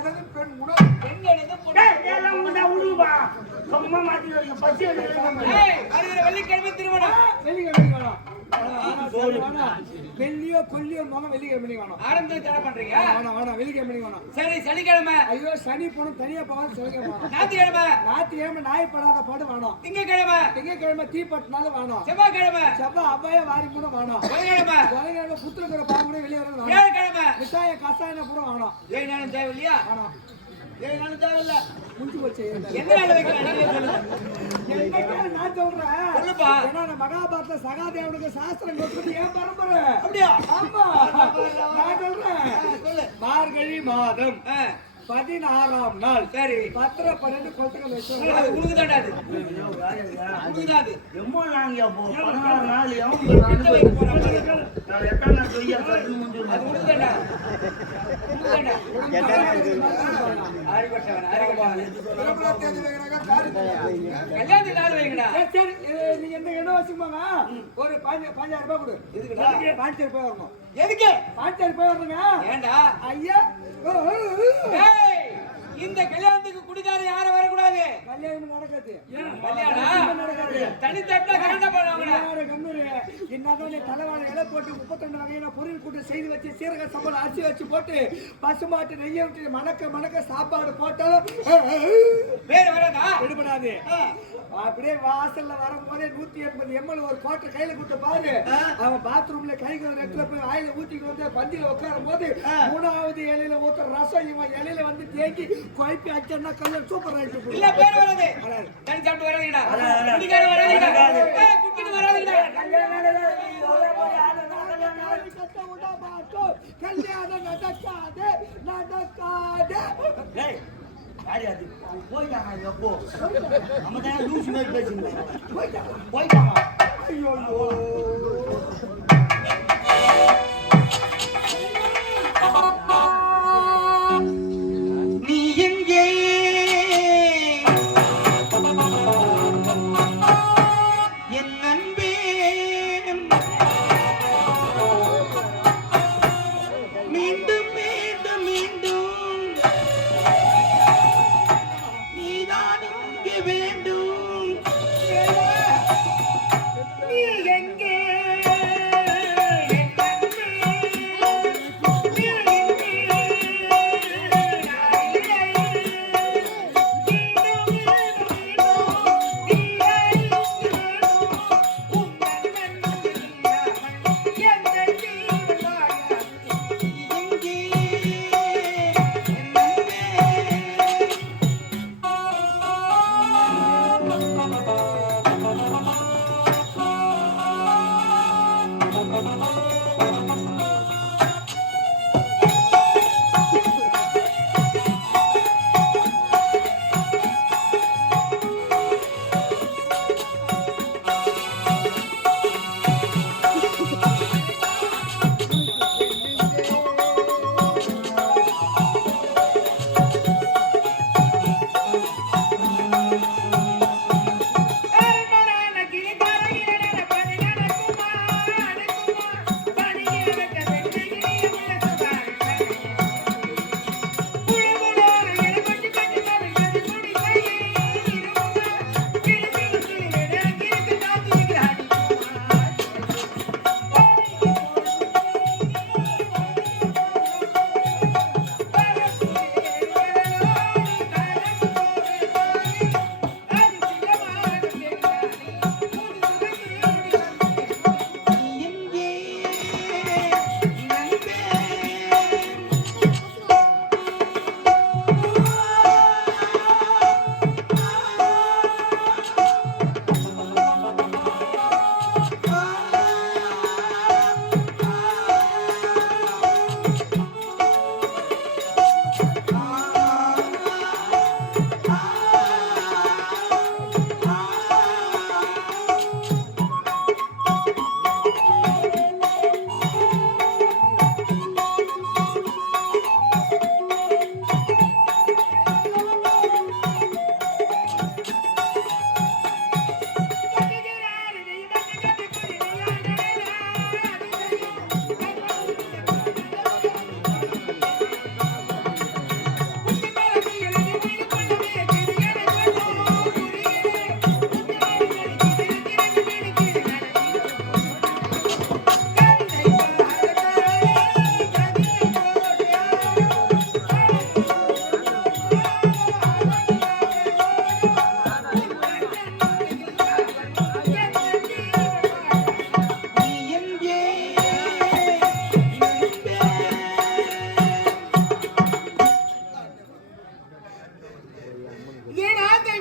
எனது பெண் உணவு பெண் எனது உழுவா ரொம்ப மாத்தி பசி வெள்ளிக்கிழமை திருமணம் வெள்ளிக்கிழமை வெள்ளியோ கொல்லியோ வெள்ளிக்கிழமை வேணும் ஆரம்பத்தில் தடை பண்றீங்க வேணாம் வெள்ளிக்கிழமை வேணும் சரி சனிக்கிழமை ஐயோ சனி போனும் தனியா போகாது சனிக்கிழமை ஞாயிற்றுக்கிழமை நாய் படாத பாடு வேணும் திங்கக்கிழமை தீப்பட்டினாலும் வேணும் செவ்வாய்க்கிழமை அவ்வைய வாரி கூட வேணும் புதன்கிழமை புத்திரக்கிற பாம்பு கூட வெளியே வரது வேணும் வியாழக்கிழமை மிட்டாய கசாயம் கூட வேணும் 7 நாளும் தேவையில்லையா வேணும் 7 நாளும் தேவையில்ல முடிஞ்சு போச்சு என்ன வேலை வைக்கிறேன் நான் சொல்றேன் சொல்லுப்பா ஏன்னா மகாபாரத சகாதேவனுக்கு சாஸ்திரம் கொடுத்தது ஏன் பரம்பரை அப்படியா ஆமா நான் சொல்றேன் சொல்லு மார்கழி மாதம் 16ஆம் நாள் சரி 10 12 கொட்டுகள் வச்சு அது உனக்கு தாண்டா அது உனக்கு தான் அது எம்மோ நாங்க 16 நாள் எவன் நான் எத்தனை நாள் செய்ய சட்டு முடிஞ்சு அது உனக்கு தாண்டா கல்யாணத்துக்கு நாள் வைங்கடா சரி நீங்க எந்த இடம் வச்சுக்கோங்க ஒரு 5000 ரூபாய் கொடு இதுக்கு 5000 ரூபாய் வரணும் எதுக்கு 5000 ரூபாய் வரணுங்க ஏண்டா ஐயா இந்த கல்யாணத்துக்கு குடிக்கார யாரும் வரக்கூடாது கல்யாணம் நடக்காது கல்யாணம் நடக்காது தனித்தட்டா கரெக்டா பண்ணுவாங்க என்னதான் தலைவாழை இலை போட்டு 32 வகையான பொருள் கூட்டு செய்து வச்சு சீரக சம்பளம் அரிசி வச்சு போட்டு பசுமாட்டு நெய்யை விட்டு மணக்க சாப்பாடு போட்டாலும் வேற வராதா எடுபடாது அப்படியே வாசல்ல வரும்போதே 180 ml ஒரு கோட்டை கையில கொடுத்து பாரு அவன் பாத்ரூம்ல கை கழுவுற போய் வாயில ஊத்திட்டு வந்து பந்தியில உட்காரும் போது 3வது இலையில ஊத்துற ரசம் இவன் இலையில வந்து தேக்கி குழப்பி அச்சன்னா கல்யாணம் சூப்பர் ஆயிட்டு இல்ல பேர் வராது தனி சாப்பிட்டு வராதீங்கடா குடிக்கார வராதீங்கடா குடிச்சிட்டு வராதீங்கடா கல்யாணம் நடக்காது யாரு போயிட்டாங்க எப்போ நம்ம தான் லூசு மாதிரி பேசுங்க போயிட்டாங்க ஐயோ நீ எங்கே என் அன்பே மீண்டும் மீண்டும் மீண்டும் நீதான் இங்கே வேண்டும் நீ எங்கே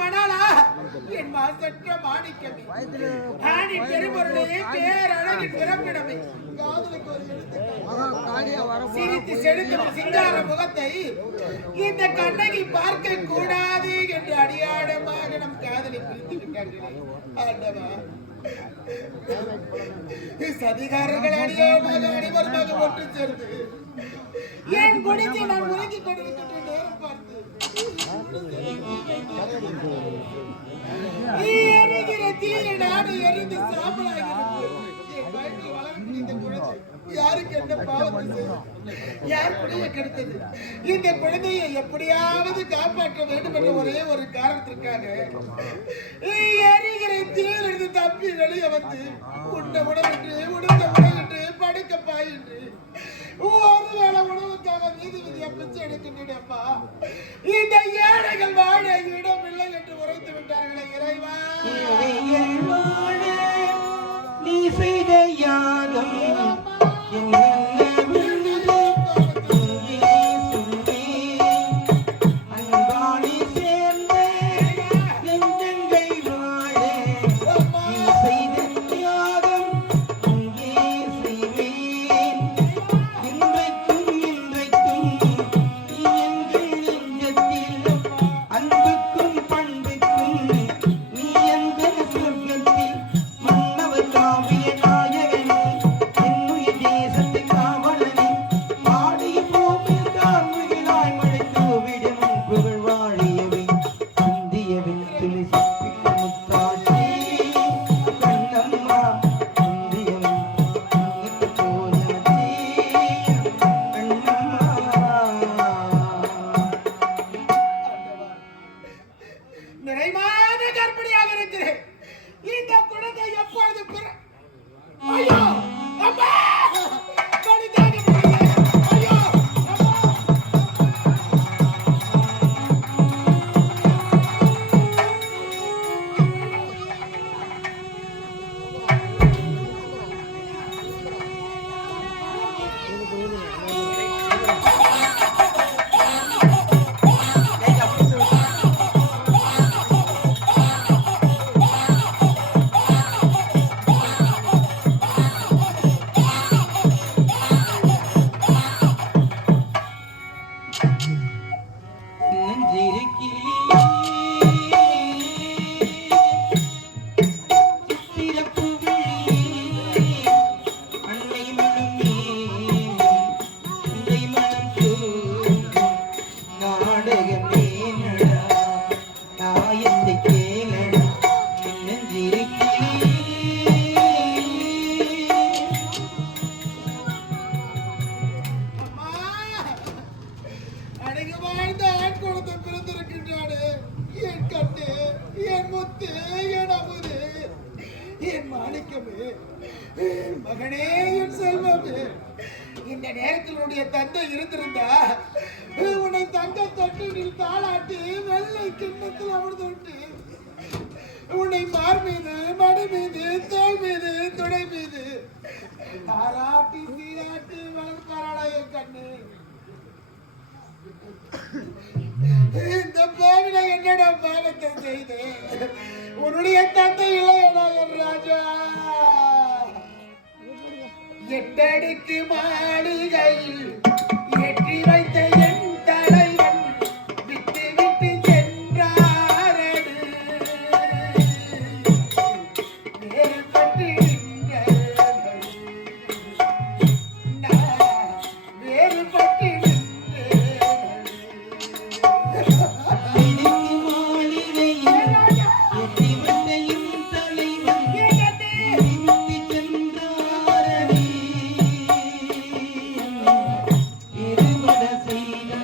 மணாலா என் மாசற்ற மாணிக்கமே ஆணி பெருமொருளே பேரழகின் பிறப்பிடமே காதலுக்கு ஒரு சிரித்து செலுத்தும் சிங்கார முகத்தை இந்த கண்ணகி பார்க்க கூடாது என்று அடியாடமாக நம் காதலை பிரித்து விட்டார்களே ஆண்டவா சதிகாரர்கள் அடியாமாக அனைவருமாக ஒன்று சேர்ந்து என் குடித்தை நான் உறங்கிக் கொண்டிருக்கின்ற நேரம் பார்த்து எரிகிற தீய நாடு எரிந்து சாம்பலாகிறது. என் வயிற்றில் வளர்ந்து இந்த குழந்தை யாருக்கு என்ன பாவத்தை செய்தது? யார் குடியை கெடுத்தது? இந்த குழந்தையை எப்படியாவது காப்பாற்ற வேண்டும் என்ற ஒரே ஒரு காரணத்திற்காக எரிகிற தீயிலிருந்து தப்பி வெளியே வந்து உண்ட உணவென்று உடுத்த உணவென்று படுக்க பாயின்று ஒருவேளை உணவுக்காக வீதி வீதியா பிச்சை எடுக்கின்றேன்ப்பா. இந்த ஏழைகள் வாழ இடம் இல்லை என்று உரைத்து விட்டார்களே இறைவா. நீ செய்த யாகம் நிறைவான கர்ப்பிணியாக இருக்கிறேன். இந்த குழந்தை எப்பொழுது ஐயோ அம்மா வலிதாக முடியல. ஐயோ அம்மா மகனே என் செல்வமே, இந்த நேரத்தில் உன்னுடைய தந்தை இருந்திருந்தா உன்னை தங்க தொட்டில் தாளாட்டி வெள்ளை கிண்ணத்தில் அமர்ந்து உன்னை மார் மீது மடி மீது தோல் மீது துடை மீது தாளாட்டி சீராட்டி வளர்ப்பாராடா என் கண்ணு. இந்த பாவில என்னடா பாவத்தை செய்து உன்னுடைய தந்தை இல்லையடா என் ராஜா. எட்டடிக்கு மாளிகையில் ஏற்றி வைத்த என் தலைவன் விட்டு விட்டு சென்றாரடு. வேறுபட்டு வேறுபட்டு செய்த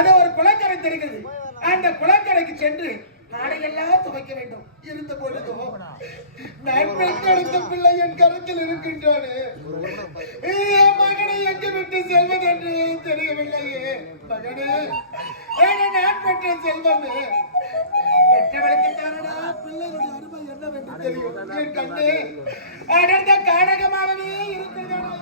அது ஒரு குளக்கரை தெரிகிறது. அந்த குளக்கரைக்கு சென்று ஆடையெல்லாம் துவைக்க வேண்டும். இருந்த பொழுதோ நான் பெற்றெடுத்த பிள்ளை என் கருத்தில் இருக்கின்றானே, என் மகனை எங்கு விட்டு செல்வதென்று தெரியவில்லையே. மகனே, நான் பெற்ற செல்வமே, பெற்றவளுக்குத்தானடா பிள்ளைகளுடைய அருமை என்னவென்று தெரியும். என் கண்ணே அடர்ந்த காடகமாகவே இருக்கிறானே.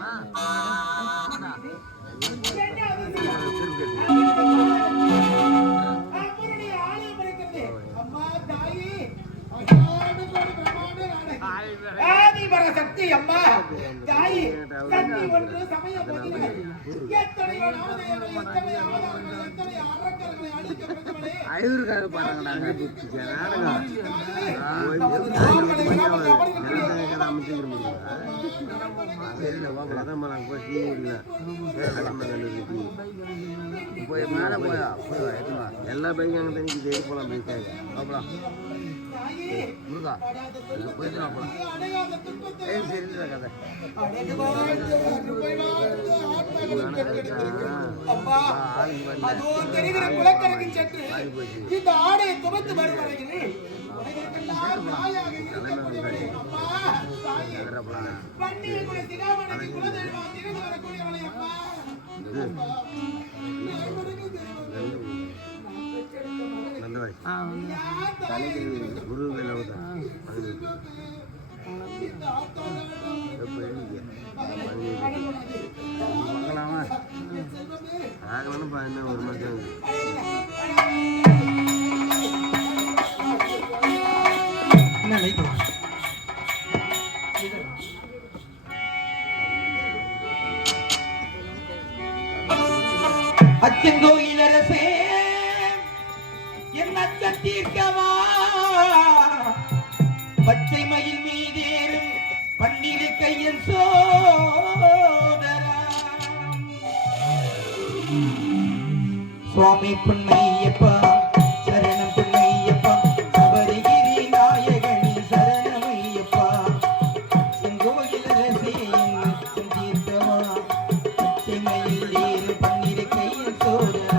சக்தி அம்மா தாயி சக்தி ஒன்று சமய பதினாறு எத்தனையோ நாமதேவர்கள் எத்தனை அவதாரங்கள் எத்தனை அரக்கர்களை அழிக்கப்பட்டவளே ஐவருக்காக பாருங்க எல்லா பைக்கும் அங்கே தெரிஞ்சு போகலாம் பைக்காக முருகா போயிட்டு கதை குளக்கரைக்கு சென்று இந்த ஆடையை துவைத்து வரும் வரையில் குருவில் பார்க்கலாமா ஆகலாம்ப்பா என்ன ஒரு மாதம் அச்சங்கோயிலரசே என் அச்சம் தீர்க்கவா பச்சை மயில் மீதேறும் பன்னிரு கையன் சோதரா சுவாமி பொன்னையப்பா சரணம் பொன்னையப்பா சபரிகிரி நாயகனி சரணமையப்பா செங்கோயிலரசே என் அச்சம் தீர்க்கவா பச்சை மயில் ஏறும் பன்னிரு கையன் சோதரா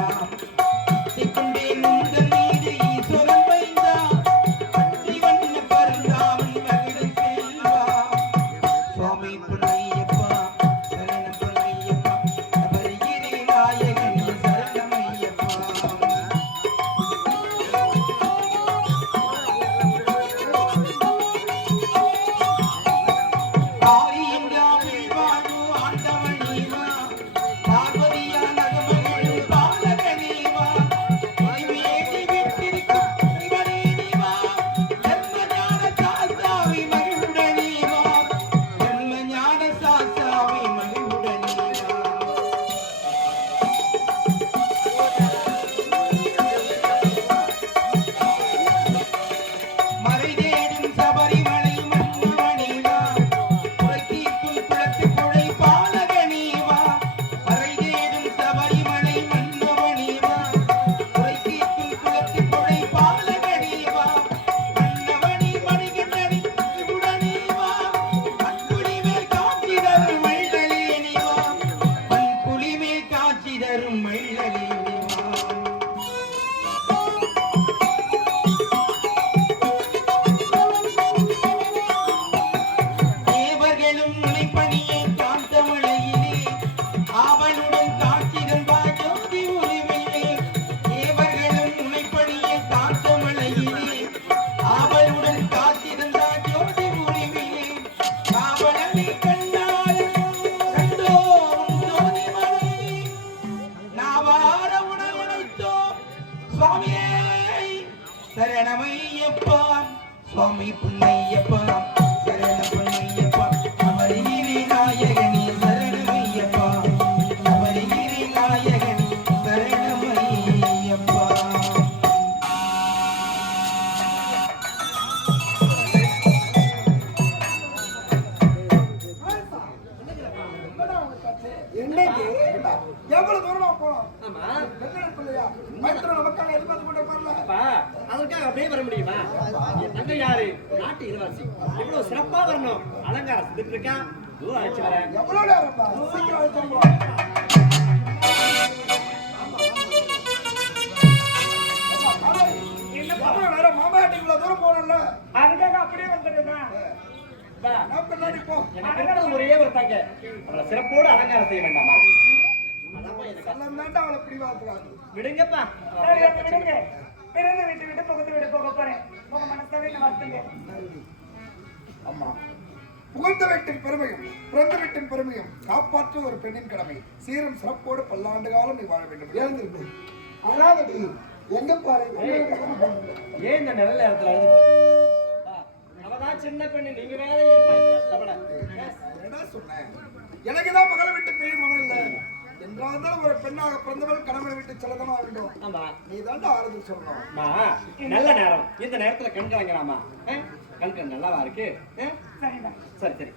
சரணமையப்பா சுவாமி பொன்னையப்பா சரணம் பொன்னையப்பா சபரிகிரி நாயகனி சரணமையப்பா சபரிகிரி நாயகனி சரணமையப்பா என்னைக்கு எவ்வளவு தூரமா போறோம்? நமக்காக எதிர்பார்த்து கொண்டு வரல. அதற்காக அப்படியே வர முடியுமா? என் தங்கை யாரு? நாட்டு இளவரசி. இவ்வளவு சிறப்பா வரணும். அலங்காரம் செஞ்சுட்டு இருக்கா. அழைச்சு வரேன். எவ்வளவு நேரம்? சீக்கிரம் அழைச்சு வா. நான் பின்னாடி போ. எனக்கு இருக்கிறது ஒரே ஒரு தங்க. அவளை சிறப்போடு அலங்காரம் செய்ய வேண்டாமா? அதான்ப்பா எனக்கு. கள்ளம் தாண்டா அவளை பிடிவாதுறாங்க. விடுங்கப்பா. சரி, அதை விடுங்க. பிறந்த வீட்டு விட்டு பக்கத்து வீடு போக போறேன். உங்க மனசாவே என்ன வருத்துங்க. அம்மா புகழ்ந்த வீட்டின் பெருமையும் பிறந்த வீட்டின் பெருமையும் காப்பாற்ற ஒரு பெண்ணின் கடமை. சீரும் சிறப்போடு பல்லாண்டு காலம் நீ வாழ வேண்டும். எழுந்திருக்கு. அதாவது எங்க பாரு. ஏன் இந்த நல்ல நேரத்துல அழுது? அவதான் சின்ன பெண்ணு, நீங்க வேற ஏன் பயப்பட? என்ன சொன்னேன்? எனக்குதான் மகளை விட்டு பெரிய மனம் இல்ல. என்றாலும் ஒரு பெண்ணாக பிறந்தவள் கடமை விட்டு செல்லதானா வேண்டும். ஆமா, நீ தாண்டா ஆறுதல் சொல்லணும். அம்மா, நல்ல நேரம். இந்த நேரத்துல கண் கலங்கலாமா? கண் நல்லாவா இருக்கு? சரிதான். சரி சரி,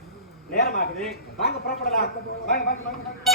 நேரமாகுது, வாங்க புறப்படலாம். வாங்க வாங்க வாங்க.